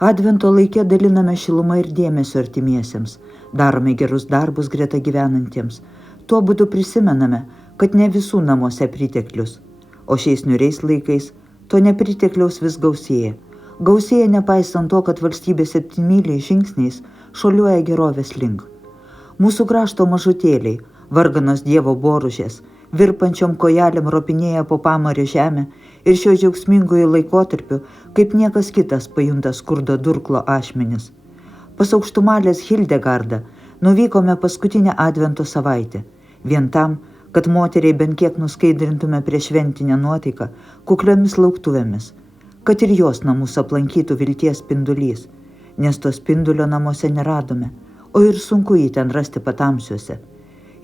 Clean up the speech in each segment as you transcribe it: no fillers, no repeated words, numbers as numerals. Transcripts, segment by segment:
Advento laike daliname šilumą ir dėmesio artimiesiems, darome gerus darbus greta gyvenantiems. Tuo būdu prisimename, kad ne visų namuose priteklius, o šiais niūriais laikais to nepritekliaus vis gausėja. Gausėja nepaisant to, kad valstybė 7 žingsniais šuoliuoja gerovės link. Mūsų krašto mažutėliai, varganos Dievo boružės, virpančiom kojelėm ropinėja po pamario žemę ir šio džiaugsmingojo laikotarpiu, kaip niekas kitas pajunta skurdo durklo ašmenis. Pas aukštumalės Hildegardą nuvykome paskutinę Advento savaitę, vien tam, kad moteriai bent kiek nuskaidrintume prieš šventinę nuotaiką kukliomis lauktuvėmis, kad ir jos namus aplankytų vilties spindulys, nes to spindulio namuose neradome, o ir sunku jį ten rasti patamsiuose.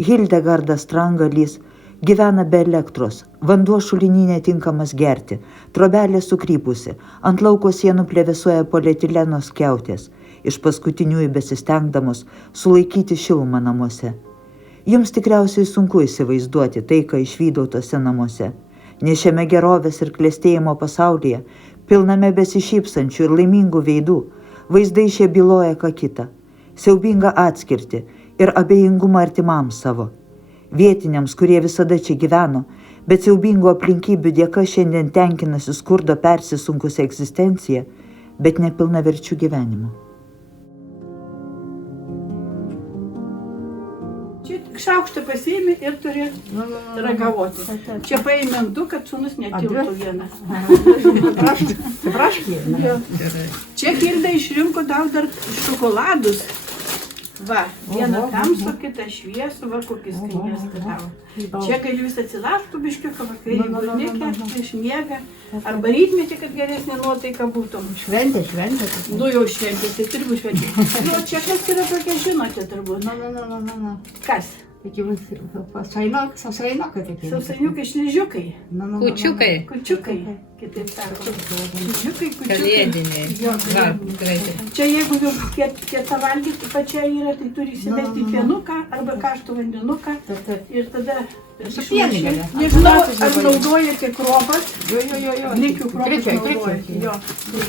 Hildegardas Strangalys gyvena be elektros, vanduo šulinį netinkamas gerti, trobelė sukrypusi, ant lauko sienų plevėsuoja polietileno skiautės, iš paskutiniųjų besistengdamos sulaikyti šilumą namuose. Jums tikriausiai sunku įsivaizduoti tai, ką išvydau tose namuose, nes šiame gerovės ir klestėjimo pasaulyje, pilname besišypsančių ir laimingų veidų, vaizdai šie byloja ką kitą, siaubingą atskirtį ir abejingumą artimams savo. Vietiniams, kurie visada čia gyveno, bet siaubingų aplinkybių dėka šiandien tenkinasi skurdo persisunkusią egzistenciją, bet nepilnaverčių gyvenimų. Čia šaukštą pasiėmė ir turi ragauoti. Čia paėmėm 2, kad sūnus netiltų vieną. Čia Hilda išrinko tau dar šokoladus. Va, vieną tamsų, kitą šviesų, va, kokį skanėstą tau. Čia gali vis atsilaštų biškiuką, vakarį gulnikę, prieš miegą, arba rytmetį, kad geresnė nuotaika būtum. Šventė. Nu jau šventė, tai turi būti šventė. Nu, čia kas yra tokia, žinote turbūt. Kas? Sausainiukai tokie. Sausainiukai, šližiukai. Kučiukai. Kitaip sako. Šližiukai, kučiukai. Kalėdiniai. Jo, Va, gražiai. čia jeigu jau kietą valgyti pačia yra, tai turi įsivesti pienuką arba karštų vandenuką ir tada pienį. Nežinau, ar naudojate kruopas. Jo. Blikių kruopas naudojate. Jo.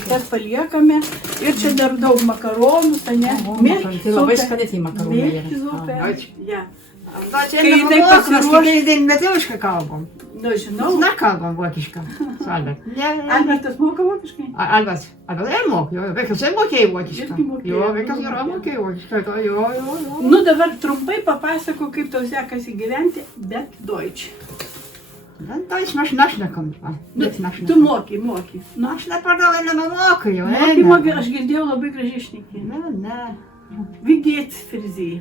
Tas paliekame. Ir čia dar daug makaronų, ne? Tai labai skaniai makaronai yra. Milti zupė. Ja. Kai tai pasiruošė, lietuviškai kalbam. Nu, žinau. Kalbam vokiškai. Su Albert. Albertas moka vokiškai? Albert moka, jo. Vaikas mokėjo vokiškai. Irgi mokėjo. Jo, vaikas yra mokėjo vokiškai. Jo. Nu, dabar trumpai papasako, kaip tau sekasi gyventi, bet deutsch. Deutsch mes nešnekam. Tu moki. Nu, aš nepadavai nemoku jau. Moki, aš girdėjau labai gražiai šnekį. Ne. Wie geht's für Sie?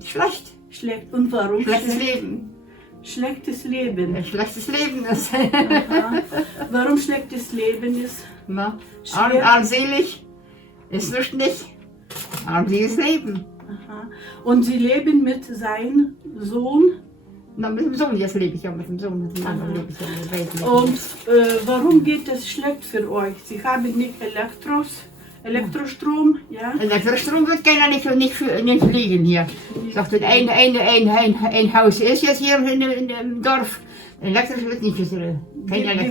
Schlecht. Schlecht. Und warum? Schlechtes Leben. Schlechtes Leben. Schlechtes Leben ist. Aha. Warum schlechtes Leben ist? Na, Schwer. armselig ist nicht. Armseliges Leben. Aha. Und Sie leben mit seinem Sohn? Na, mit dem Sohn, jetzt lebe ich ja mit dem Sohn. Mit dem anderen lebe ich ja mit dem Und warum geht es schlecht für euch? Sie haben nicht Elektrostrom, ja? Elektrostrom wird keiner nicht fliegen hier. Sagt, ein Haus ist jetzt hier in dem Dorf. Elektrisch wird nicht. Die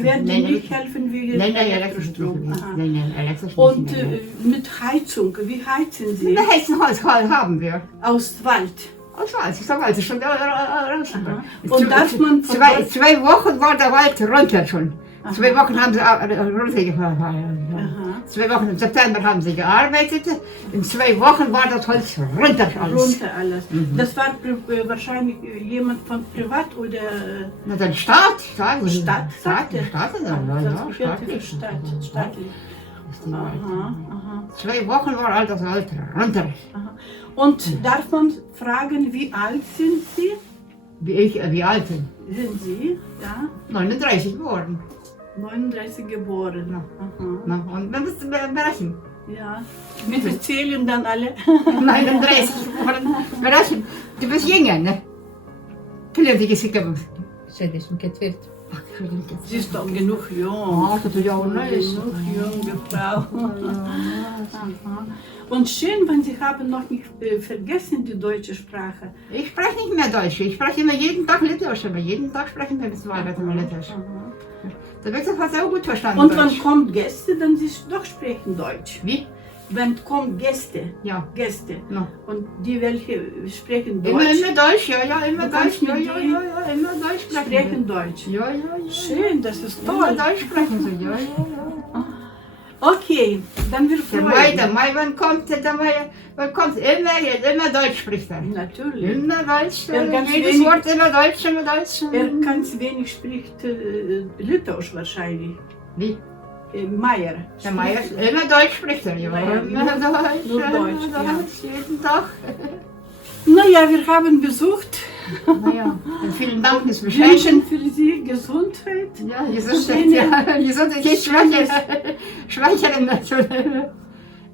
werden nicht helfen wegen Elektrostrom. Aha. Nein, elektrisch nicht. Und mit Heizung, wie heizen Sie? Ein Heizenhaus haben wir. Aus Wald. Aus Wald, ist der Wald schon raus. Und darf man... 2 Wochen war der Wald runter schon. 2 Wochen haben sie runtergefahren. Aha. 2 Wochen im September haben sie gearbeitet. In 2 Wochen war das Holz runter alles. Runter alles. Das war wahrscheinlich jemand von privat oder... Na, dann Staat. Staat, sagt er. Staat. Staatlich. Aha. 2 Wochen war all das Holz runter. Aha. Und darf man fragen, wie alt sind Sie? Wie alt sind? Sind Sie, ja? 39 geworden. 39 geboren. Aha. Na, und wir müssen berechnen. Ja. Wir zählen dann alle. 39 geworden. Berechnen. Du bist jünger, ne? Vielleicht ist sie gewusst. 64. Sie ist doch genug jung. Das ist ja auch nice. Genug junge Frau. Aha. Und schön, wenn Sie haben noch nicht vergessen die deutsche Sprache. Ich spreche nicht mehr Deutsch. Ich spreche immer jeden Tag Litauisch, aber jeden Tag sprechen wir bis Weihnachten Litauisch. Der Viktor hat es auch gut verstanden. Und wenn Deutsch. kommt Gäste, dann sie doch sprechen Deutsch. Wie? Wenn kommt Gäste, Ja. no. Und die welche sprechen Deutsch, Immer Deutsch, ja, immer Du Deutsch, kannst ja, mit ja, die- ja, immer Deutsch sprechen Deutsch. Ja, ja, ja. Schön, das ist Immer toll. Deutsch sprechen sie, ja, ja. Okay, dann wir Der freuen. Mai, wann kommt immer Deutsch spricht er. Natürlich. Immer Deutsch, Ganz jedes wenig- Wort immer Deutsch, immer Deutsch. Ganz wenig spricht Litauisch wahrscheinlich. Wie? Meier. Der Meier, immer Deutsch spricht er, ja. Meier, Immer Deutsch, nur Deutsch, immer ja. Deutsch, jeden Tag. Naja, wir haben besucht. Naja, vielen Dank fürs Wünschen Bescheiden. für Sie Gesundheit. Ja, Gesundheit, ja. Gesundheit geht schwächer,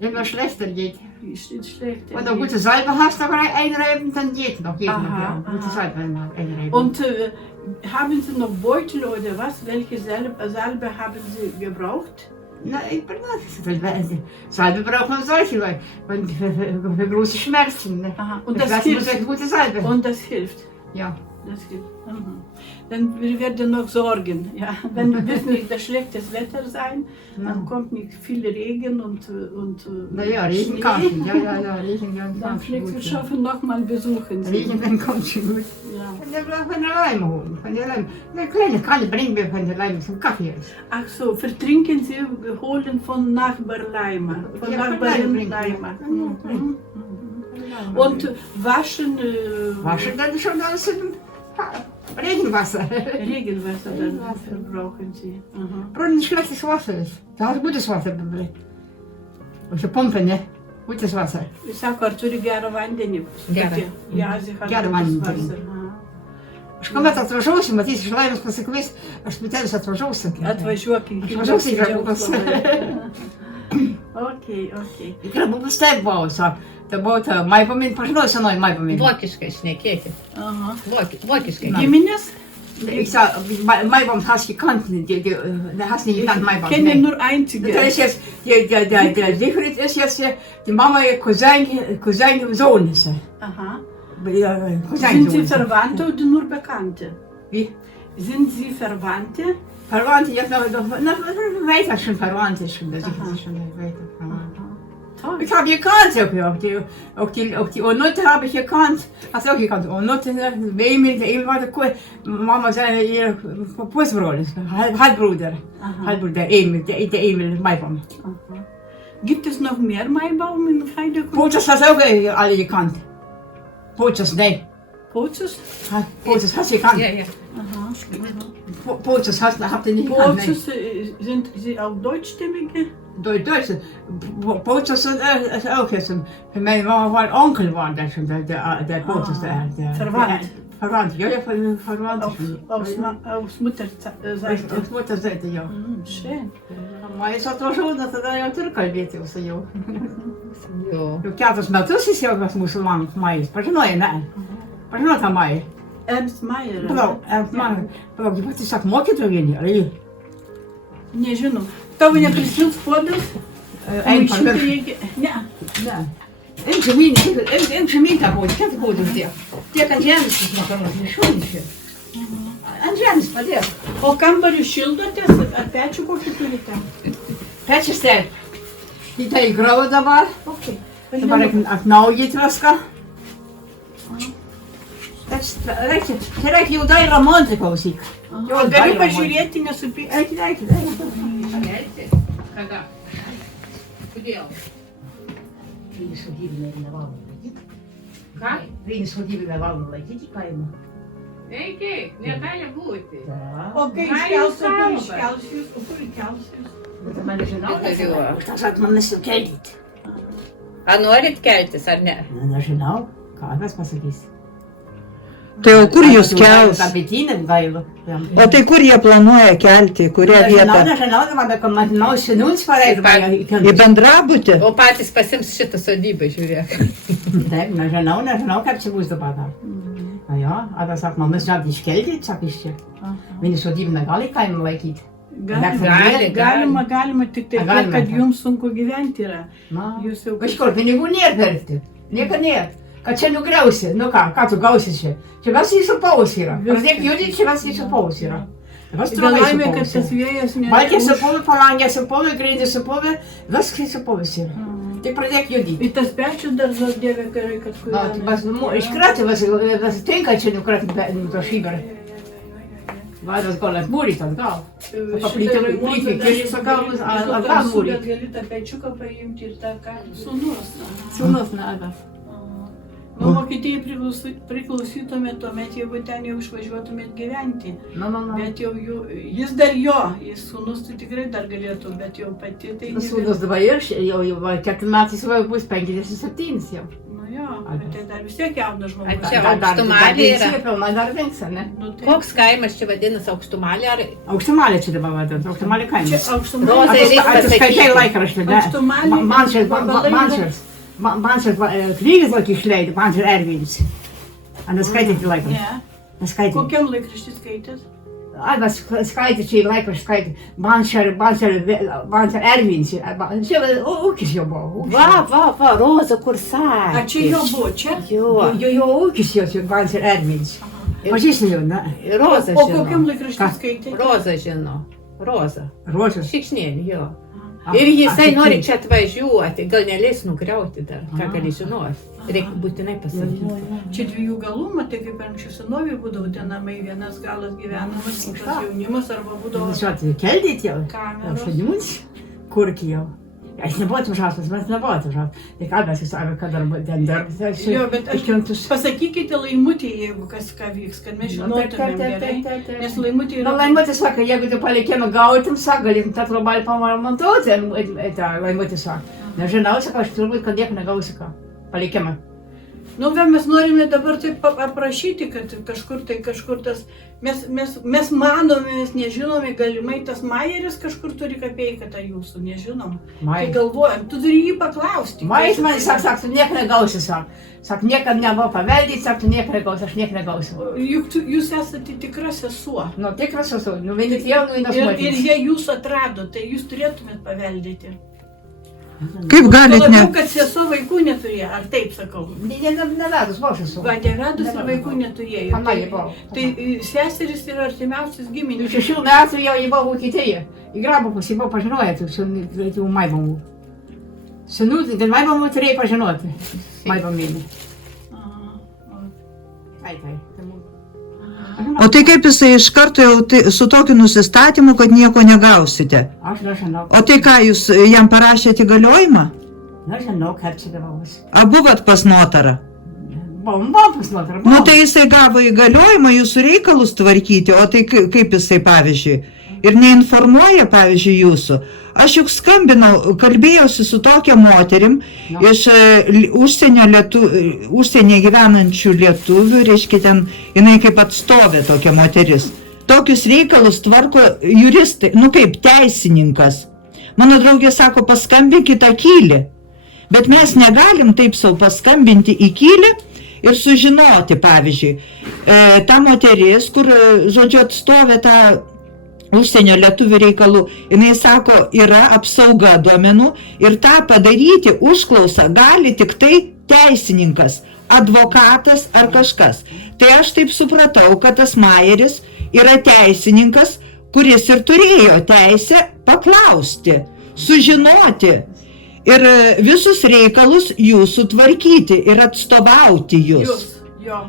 immer schlechter geht. Wie steht schlecht? Wenn du gute Salbe hast, aber einreiben, dann geht noch. Geht noch, ja. Aha, Gute aha. Salbe einreiben. Und haben Sie noch Beutel oder was? Welche Salbe haben Sie gebraucht? Na, ich bin nicht. Salbe braucht man solche Leute. Für große Schmerzen. Ne? Aha. Und Das das muss hilft. eine gute Salbe. Und das hilft. Ja. Das hilft. Mhm. Dann wir werden noch sorgen. Ja. Dann wird nicht das schlechtes Wetter sein. Dann kommt nicht viel Regen und Naja, Regen Schnee. kann schon. Ja, Regen kann Dann schon vielleicht gut. wir Ja. schaffen noch mal besuchen. Sie. Regen dann kommt schon gut. Ja. Von der Leim holen. Von der Leim. Eine kleine Kanne bringen wir von der Leim zum Kaffee. Ach so, vertrinken Sie, holen von Nachbar Leimer. Von Ja, von Nachbarin Leimer. Leimer. Mhm. Und waschen, Waschen dann schon alles in Regenwasser. Regenwasser dann Regenwasser. brauchen Sie. Aha. Brunnen schlechtes Wasser ist. Da hat gutes Wasser dabei. Und die Pumpe, ne? Gutes Wasser. Ich sag, Arturi gerne Wandeni. Gerne. Ja, sie hat Gerne gutes Wandeni. Wasser. Aha. Шкомет отважився, Матіс Шлайм спосиквись, аж спеціально отважився. Отвожу, Отважився і вже Окей, окей. І треба було степ бавився. Та був та майпомін, пожалуйся, мною майпомін. Vokiškai šnekėti. Aha. Vokiškai. Giminės? Ich sag, Maibom hast gekannt, der hast nicht gekannt, Maibom. Ich kenne Nee. nur Das einzige. ist jetzt, der Siegfried ist jetzt die Mama, ihr Cousin im Sohn ist er. Aha. Cousin Sind Sie Sohn ist er. Verwandte oder nur Bekannte? Wie? Sind Sie Verwandte? Verwandte, jetzt noch weiter schon Verwandte schon, der Siegfried ist schon weiter Verwandte. Toll. Ich habe gekannt, auch die Onotte habe ich gekannt. Hast du auch gekannt? Onotte, Emil war der Mama seine ihr Pussbruder, Halbbruder. Halbbruder, Emil, der Emil, Maibaum. Aha. Gibt es noch mehr Maibaum in Heidekrug? Potsas hast du auch alle gekannt. Potsas, nein. Potsas? Potsas hast du gekannt. Ja, ja. Aha. Potsas habt ihr nicht gekannt, nein. Potsas, sind Sie auch Deutschstämmige? Deutsch. Potsas ist auch jetzt. Für meine Mama war Onkel, war das schon, der Potsas. Verwandt. Verwandt, ja, verwandt. Aus Mutterseite. Aus Mutterseite, ja. Schön. Maar is dat wel zo dat er dan jouw Turk al weet of zo, joh. Jo. Je kijkt als met dus is jou wat musulman, maar is pas nooit, nee. Pas nooit aan mij. Ernst Meier. Правда, je moet так мокрый тогда, или? Не, жену. Кто меня пришел в подал? Een Мужчина van de. еге- Не. Ja. Een gemeen такой, как ты будешь делать? Те kan Janis nog aan het schoentje. En Janis, wat is? O kambarių šildotės, ar pečių kokį turite? Pečester. Die twee grauwe daarbij. Okay. Daarbij heb ik een nauwje troska. Dat reikt je daar romantisch als ik. Galiu pažiūrėti, nesupykti. Eik. Kelti? Kada? Kodėl? Він сходів на валу летить. Ką? Він сходів на валу летить і каємо. Eiki, negali būti. O kai Ką iškelsiu, jūs kur kalbat? iškelsiu, o kur iškelsiu? Dat мене жена Važiuoja. Хто зад мене сукелить? Ar norit keltis ar ne? Мене жена, ką mes pasakys? Tai o kur jūs kels? Ta pietinė gailo. O tai kur jie planuoja kelti, kurią vietą? Nežinau, dabar komantinau seniūns pareidama. Į bendrabutį? O patys pasims šitą sodybą, žiūrėk. Taip, nežinau, kaip čia bus dabar dar. Na ja, aber sagt man, mes žadį iškelti, sag ich čia. Vieni sodybą negali kaimą laikyti. Galima, tik tai, Galima. kad jums sunku gyventi yra. Na, Jūs jau kažkur pinigų nėra pirkti. Nieko nėra. Kad čia nugriausi, nu ką tu gausi čia? Čia vas įsupaus yra. Pradėk judėti, čia vas įsupaus yra. Vestuvai Laimė, kad tas supuvę. vėjas Balkė supuvę, palangė supuvę, grindį supuvę, viskai supuvęs yra. Tik pradėk judyti. Ir tas pečius dar duos Dieve gerai, kad Iškratė, vis tinka čia nukratė to šyberą. Vadas gal atmūryt atgal. Paplyti kišus atgal mūryt. Gali tą pečiuką paimti ir tą ką? Sūnus. Sūnus nada. Nu, Vokietijai priklausytumėt, tuomet jeigu ten jau išvažiuotumėt gyventi. Bet jau jis dar jis sūnus tai tikrai dar galėtų, bet jau pati tai... Sūnus dabar jau kiek metais bus 57 jau. Nu jo, bet tai dar vis tiek jaunas žmogus. Čia Aukštumalė yra. Pilna dar vinks, ar ne? Nu, tai- Koks kaimas čia vadinasi Aukštumalė ar... Aukštumalė čia dabar vadinasi, Aukštumalė Čia kaimas. Aukštumalė. Rozai reikia Ar tu skaitai pasakyti. laikraštį, ne? Aukštumalė. Manšas knygas laikį išleidė, Manšas Ervinis. Ar neskaitėte laikraštį? Ne. Neskaitėte. Kokiam laikraštį skaitėt? Arba skaitė čia laikraštį, skaitė Manšas Ervinis. Čia ūkis jau buvo. Va, Roza, kur A čia jo sakė. buvo, čia? Jo ūkis jau čia Manšas Ervinis. Pažįsti jau, ne? Roza O kokiam žino. laikraštį skaitėt? Roza žino. Roza. Rožas. Šikšnėlė, jo. Ir jisai nori čia atvažiuoti, gal neleis nugriauti dar, ką gali žinoti. Reikia būtinai pasakyti. Čia dviejų galų, matai, kaip anksčiau senovėje būdavo tie namai, vienas galas gyvenamas, kitas jaunimas arba būdavo Šiuo atveju keldėt jau? kameros. Šadimus? Kurki jau? Aš nebuvau atvažiavęs, mes nebuvau atvažiavęs. Tai ką mes sakėme, kad dar ten dirbti? Jo, bet aš pasakykite Laimutį, jeigu kas ką vyks, kad mes žinotumėm gerai. Nes Laimutė Na, yra... Laimutė sako, jeigu tu palikimą gautum, sako, galim tą trobalį pamontuoti, Laimutė sako. Nežinau, sako, aš turbūt, kad nieko negausiu ką. Palikimą. Nu, mes norime dabar taip aprašyti, kad kažkur tas... Mes manome, mes nežinome, galimai tas Majeris kažkur turi kapeiką tą jūsų, nežinom. Tai galvojam, tu turi jį paklausti. Majis man sako, tu nieko negausi, sako. Sako, niekam nebuvo paveldyti, sako, tu nieko negausi, aš nieko negausiu. Juk jūs esate tikra sesuo. Nu, tikras esu, nu, vieni jau, nu, vienas Ir moteris. jie jūs atrado, tai jūs turėtumėt paveldėti. Kaip galit Tuo ne... labiau, kad sesuo vaikų neturėjo, ar taip sakau? Nevedus, buvo esu. Va, nevedus ir vaikų neturėjo. Mama jį buvo. Tai seseris yra artimiausias giminės. 6 metų jau jį buvo Vokietija. Į Grabovus jį buvo pažinoję, su Maibomu. Senu, tai Maibomu turėjai pažinoti. Maibomėlį. Tai. O tai kaip jisai iš karto jau su tokiu nusistatymu, kad nieko negausite? Aš nežinau. O tai ką, jūs jam parašėte įgaliojimą? Nežinau, kaip čia gavos. A buvot pas notarą? Buvom pas notarą. Nu tai jisai gavo įgaliojimą jūsų reikalus tvarkyti, o tai kaip jisai, pavyzdžiui, ir neinformuoja, pavyzdžiui, jūsų. Aš juk skambinau, kalbėjausi su tokia moterim iš užsienyje gyvenančių lietuvių, reiškia ten, jinai kaip atstovė tokia moteris. Tokius reikalus tvarko juristai, nu kaip teisininkas. Mano draugė sako, paskambinkite Kylį. Bet mes negalim taip savo paskambinti į Kylį ir sužinoti, pavyzdžiui, ta moteris, kur, žodžiu, atstovė tą užsienio lietuvių reikalų, jinai sako, yra apsauga duomenų ir tą padaryti užklausą gali tik tai teisininkas, advokatas ar kažkas. Tai aš taip supratau, kad tas Majeris yra teisininkas, kuris ir turėjo teisę paklausti, sužinoti ir visus reikalus jūsų tvarkyti ir atstovauti jūs.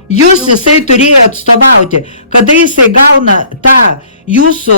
Jūs jisai turėjo atstovauti. Kada jisai gauna tą jūsų,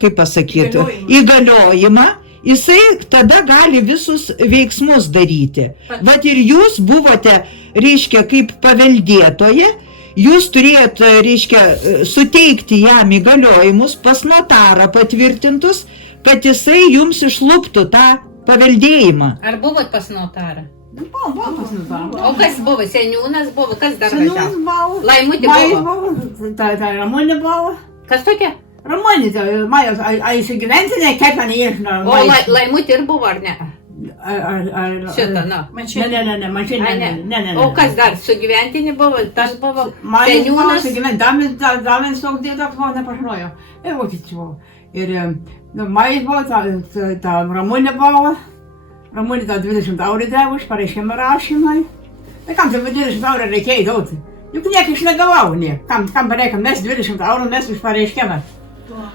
kaip pasakyti, įgaliojimą, jisai tada gali visus veiksmus daryti. Vat ir jūs buvote, reiškia, kaip paveldėtoje, jūs turėjot, reiškia, suteikti jam įgaliojimus pas notarą patvirtintus, kad jisai jums išluptų tą paveldėjimą. Ar buvot pas notarą? Buvom pas notarą. O kas buvo? Seniūnas buvo? Kas dar Seniūnas važiavo? buvo. Laimutė Majis buvo? buvo. Tai Ramonė buvo. Kas tokia? Ramonė, tai Majos, ar įsigyventinė, kaip man iešna? O Laimutė ir buvo, ar ne? Šitą, na. Ne, man O kas dar? Sugyventinė buvo? Tas buvo? Majos buvo Seniūnas? įsigyventinė, Damens toks dėdas buvo, nepažinojo. Ir vokiečių buvo. Ir Majos buvo, ta Ramonė buvo. Ramonė tą 20 eurų davė už pareiškimą rašymai. Tai kam tai 20 eurų reikėjo duoti? Juk niek iš negavau, niek. Kam pareikia mes 20 eurų mes už pareiškimą?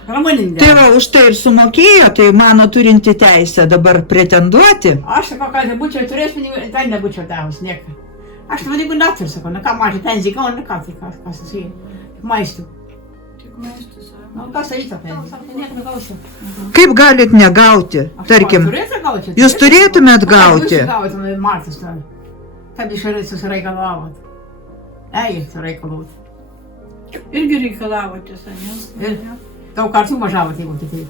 Ramoninė. Tai va, už tai ir sumokėjo, tai mano turinti teisę dabar pretenduoti. Aš sakau, kad būčiau turėjęs pinigų, tai nebūčiau davus nieką. Aš pinigų neturiu, sakau, na ką mažą pensiją gaunu, na ką, tai kas susiję. Maistų. Tik maistus. Na, kas tai tą pensiją? Nieko negausiu. Kaip galit negauti, tarkim, jūs turėtumėt gauti. Jūs gautumėt Martas, kad iš susireikalavot. Ei, sureikalavot. Irgi reikalavote, ne? Ir daug kartų važiavote į Vokietiją.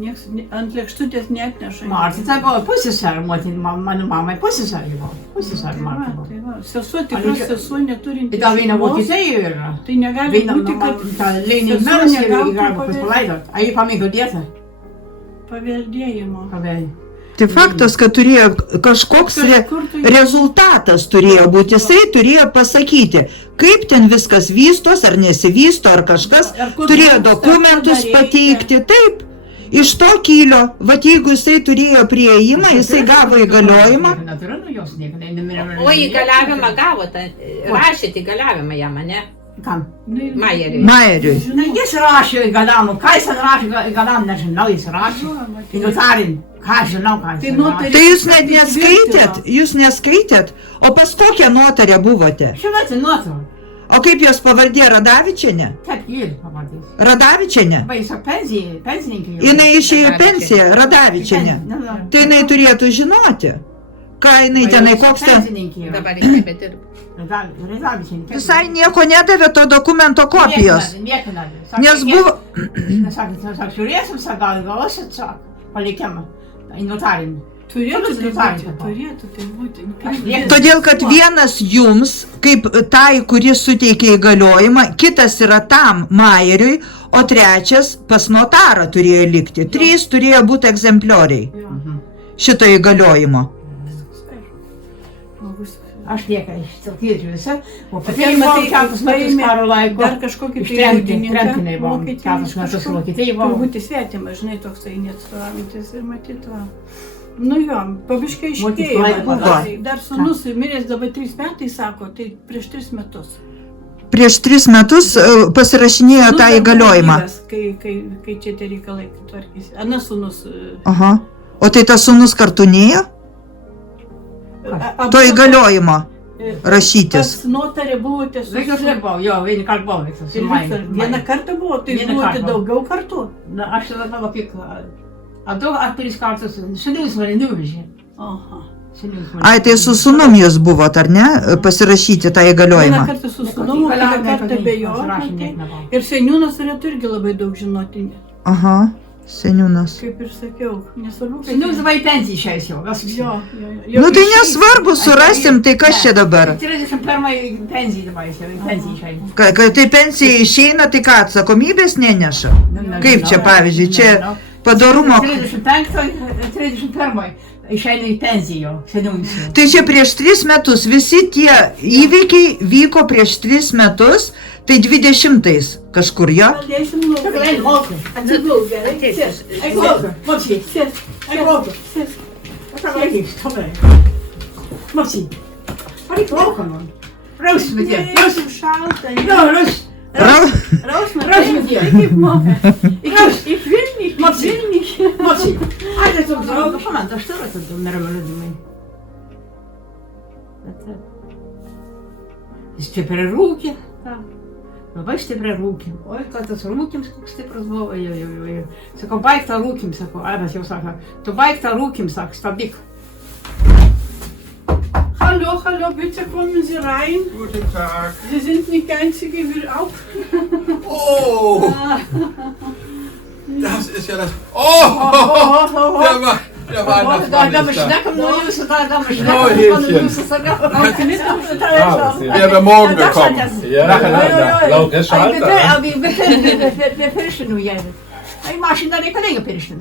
Nieks ant lėkštutės neatneša. Martai, tai buvo pusseserė, mano mamai pusseserė buvo. Pusseserė Martai buvo. Tai va, sesuo, tikrai sesuo neturinti. Tai viena Vokietijoje yra. Tai negali būti, kad ta Lenin sesuo meras ir negautų galima palaidot. A jį paminklą dėta? paveldėjimo. Tai faktas, kad turėjo kažkoks rezultatas turėjo būti, jisai turėjo pasakyti, kaip ten viskas vystos, ar nesivysto, ar kažkas, turėjo dokumentus pateikti, taip. Iš to kylio, vat jeigu jisai turėjo prieimą, jisai gavo įgaliojimą. O įgaliavimą gavote, rašėte įgaliavimą jam, ne? Kam? Majeriui. Majeriui. Jis rašė įgaliavimą, ką jis rašė įgaliavimą, nežinau, jis rašė. Į notarinį, ką žinau, ką jis rašė. Tai jūs net neskaitėt, o pas kokią notarę buvote? Šiuo metu notarą. O kaip jos pavardė Radavičienė? Kaip jį pavardės? Radavičienė? Baisa pensininkė. Jinai išėjo pensiją, Radavičienė. Tai jinai turėtų žinoti, ką jinai tenai koks ten. Dabar jis nebedirba. Visai nieko nedavė to dokumento kopijos. Nieko nedavė. Nes buvo... Sakė, žiūrėsim, gausit, palikimą į notarinį. Turėtų tai būti. Todėl, kad vienas jums, kaip tai, kuris suteikė įgaliojimą, kitas yra tam Majeriui, o trečias pas notarą turėjo likti. 3 turėjo būti egzemplioriai šito įgaliojimo. Aš nieką išsilkėdžiu visą, o patėlį buvo 4 metus karo laiko. Dar kažkokį tremtiniai buvo, 4 metus Vokietijai buvo. Turbūt svetima, žinai, toksai neatstovintis ir matyto. Nu jo, paviškai iškėjo. Dar sūnus miręs dabar 3 metai, sako, tai prieš 3 metus. Prieš 3 metus pasirašinėjo tą įgaliojimą. Kai čia tie reikalai tvarkėsi. Ana sūnus. Aha. O tai tas sūnus kartu nėjo? To įgaliojimo rašytis. Pas notarė buvote su... Vaikas buvo, jo, vieną kartą buvo vaikas. Vieną kartą buvo, tai buvote daugiau kartų? Na, aš tada mokyklą. A 2 ar 3 kartus, senius mane nuvežė. Aha. Ai, tai su sūnum jūs buvot, ar ne, pasirašyti tą įgaliojimą? Vieną kartą su sūnumu, kitą kartą be jo. Ir seniūnas turėtų irgi labai daug žinoti. Aha, seniūnas. Kaip ir sakiau, nesvarbu, kad... Seniūnas dabar į pensiją išėjęs jau. Nu tai nesvarbu, surasim, tai kas čia dabar? 31 pensija dabar išėjo. Kai tai pensija išeina, tai ką, atsakomybės neneša? Kaip čia, pavyzdžiui, čia padarumo... 31 išeina į pensiją, seniūnas. Tai čia prieš 3 metus, visi tie įvykiai vyko prieš 3 metus, tai 20-ais kažkur, jo? Atsigulk, gerai? Kaip moka. Iš Vilnius. Ai, tai toks draugas, man aš turiu tada neramalių dūmai. Jis čia prirūkė. Labai stipriai rūkėm. Oi, ką tas rūkėm, koks stiprus buvo. Sakau, baig tą rūkėm, sako, Anas jau sako, tu baig tą rūkėm, sako, stabdyk. Hallo, bitte kommen Sie rein. Guten Tag. Sie sind nicht einzige, wir auch. Oh! Das ist ja das... Oh! Der Weihnachtsmann Da ist da. beschnacken nur Jungs, da Der wäre morgen gekommen. Ja, laut der Schalter. Wir pirschen nur jeden. Die Maschine, die kann nicht pirschen.